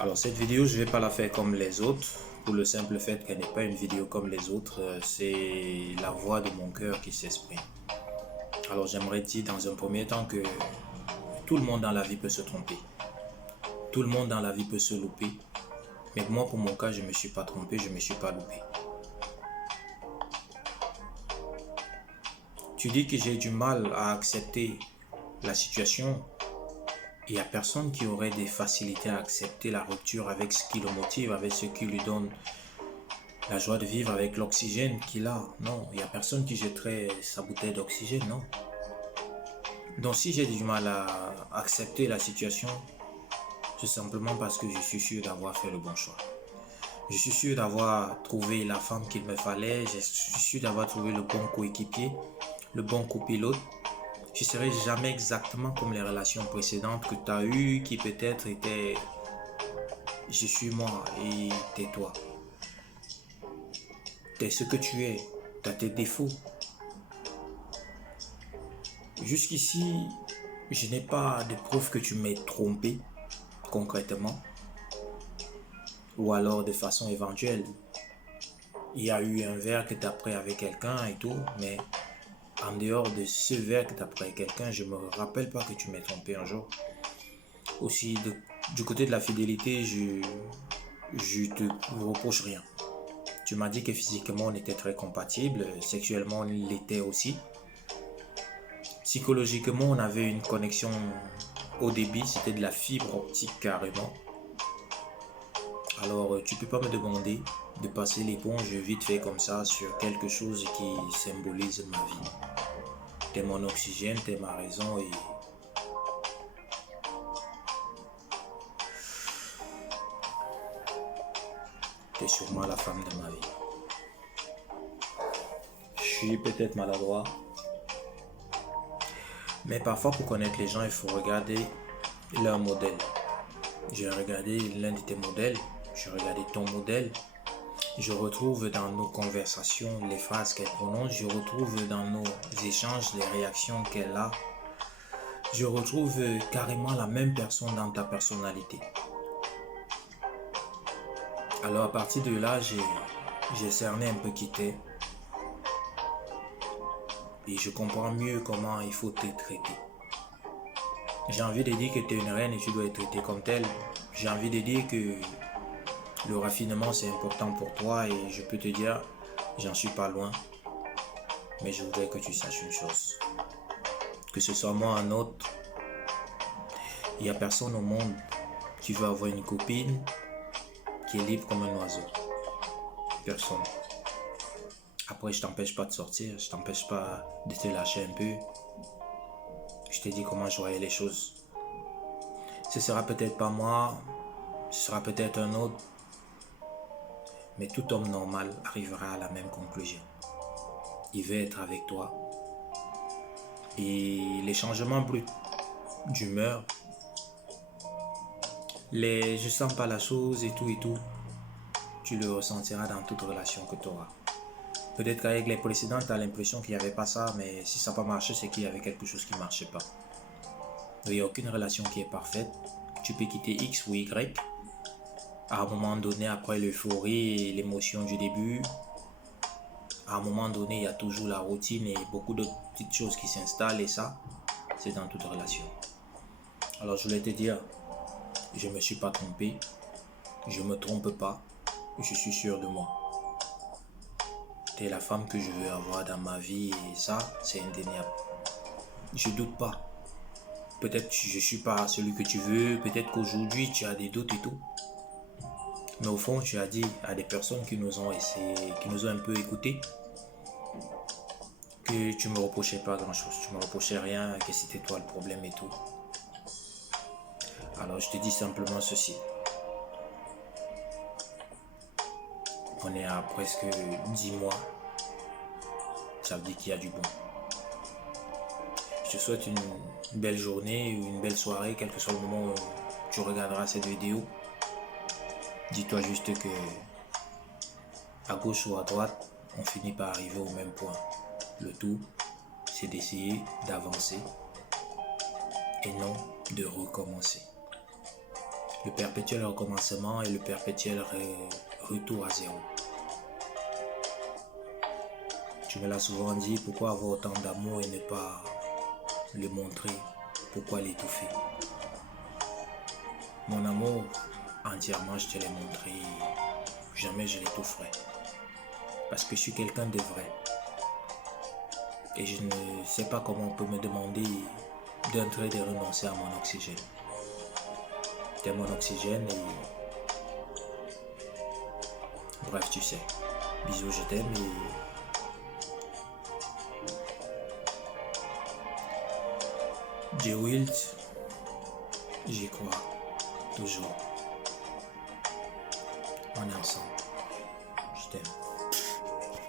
Alors cette vidéo, je vais pas la faire comme les autres, pour le simple fait qu'elle n'est pas une vidéo comme les autres, c'est la voix de mon cœur qui s'exprime. Alors j'aimerais dire dans un premier temps que tout le monde dans la vie peut se tromper, tout le monde dans la vie peut se louper, mais moi pour mon cas, je me suis pas trompé, je me suis pas loupé. Tu dis que j'ai du mal à accepter la situation. Il n'y a personne qui aurait des facilités à accepter la rupture avec ce qui le motive, avec ce qui lui donne la joie de vivre, avec l'oxygène qu'il a. Non, il n'y a personne qui jetterait sa bouteille d'oxygène, non. Donc si j'ai du mal à accepter la situation, c'est simplement parce que je suis sûr d'avoir fait le bon choix. Je suis sûr d'avoir trouvé la femme qu'il me fallait, je suis sûr d'avoir trouvé le bon coéquipier, le bon copilote. Je ne serai jamais exactement comme les relations précédentes que tu as eues, qui peut-être étaient je suis moi et t'es toi. T'es ce que tu es, t'as tes défauts. Jusqu'ici, je n'ai pas de preuve que tu m'aies trompé concrètement ou alors de façon éventuelle. Il y a eu un verre que tu as pris avec quelqu'un et tout, mais en dehors de ce verre que tu as pris avec quelqu'un, je ne me rappelle pas que tu m'aies trompé un jour. Aussi, du côté de la fidélité, je te reproche rien. Tu m'as dit que physiquement on était très compatibles, sexuellement on l'était aussi. Psychologiquement on avait une connexion au débit, c'était de la fibre optique carrément. Alors tu peux pas me demander de passer l'éponge vite fait comme ça sur quelque chose qui symbolise ma vie. T'es mon oxygène, t'es ma raison et t'es sûrement la femme de ma vie. Je suis peut-être maladroit, mais parfois pour connaître les gens, il faut regarder leur modèle. J'ai regardé l'un de tes modèles, j'ai regardé ton modèle. Je retrouve dans nos conversations les phrases qu'elle prononce, je retrouve dans nos échanges les réactions qu'elle a. Je retrouve carrément la même personne dans ta personnalité. Alors à partir de là, j'ai cerné un peu qui t'es. Et je comprends mieux comment il faut te traiter. J'ai envie de dire que tu es une reine et tu dois être traitée comme telle. J'ai envie de dire que le raffinement c'est important pour toi et je peux te dire, j'en suis pas loin. Mais je voudrais que tu saches une chose. Que ce soit moi ou un autre, il n'y a personne au monde qui veut avoir une copine qui est libre comme un oiseau. Personne. Après, je t'empêche pas de sortir, je t'empêche pas de te lâcher un peu. Je t'ai dit comment je voyais les choses. Ce sera peut-être pas moi, ce sera peut-être un autre, mais tout homme normal arrivera à la même conclusion. Il veut être avec toi. Et les changements bruts d'humeur, je sens pas la chose et tout, tu le ressentiras dans toute relation que tu auras. Peut-être qu'avec les précédentes, tu as l'impression qu'il n'y avait pas ça, mais si ça n'a pas marché, c'est qu'il y avait quelque chose qui ne marchait pas. Il n'y a aucune relation qui est parfaite. Tu peux quitter X ou Y. À un moment donné, après l'euphorie et l'émotion du début, à un moment donné, il y a toujours la routine et beaucoup de petites choses qui s'installent et ça, c'est dans toute relation. Alors je voulais te dire, je ne me suis pas trompé, je ne me trompe pas, je suis sûr de moi. Tu es la femme que je veux avoir dans ma vie et ça, c'est indéniable. Je doute pas. Peut-être que je ne suis pas celui que tu veux, peut-être qu'aujourd'hui tu as des doutes et tout. Mais au fond, tu as dit à des personnes qui nous ont essayé, qui nous ont un peu écoutés, que tu me reprochais pas grand-chose, tu me reprochais rien, que c'était toi le problème et tout. Alors je te dis simplement ceci. On est à presque 10 mois. Ça veut dire qu'il y a du bon. Je te souhaite une belle journée ou une belle soirée, quel que soit le moment où tu regarderas cette vidéo. Dis-toi juste que à gauche ou à droite, on finit par arriver au même point. Le tout, c'est d'essayer d'avancer et non de recommencer. Le perpétuel recommencement et le perpétuel retour à zéro. Tu me l'as souvent dit, pourquoi avoir autant d'amour et ne pas le montrer? Pourquoi l'étouffer? Mon amour, entièrement, je te l'ai montré. Jamais je l'étoufferai. Parce que je suis quelqu'un de vrai. Et je ne sais pas comment on peut me demander d'un trait de renoncer à mon oxygène. T'es mon oxygène et... Bref, tu sais. Bisous, je t'aime et... Jay Wilt, j'y crois. Toujours. On est ensemble. Je t'aime.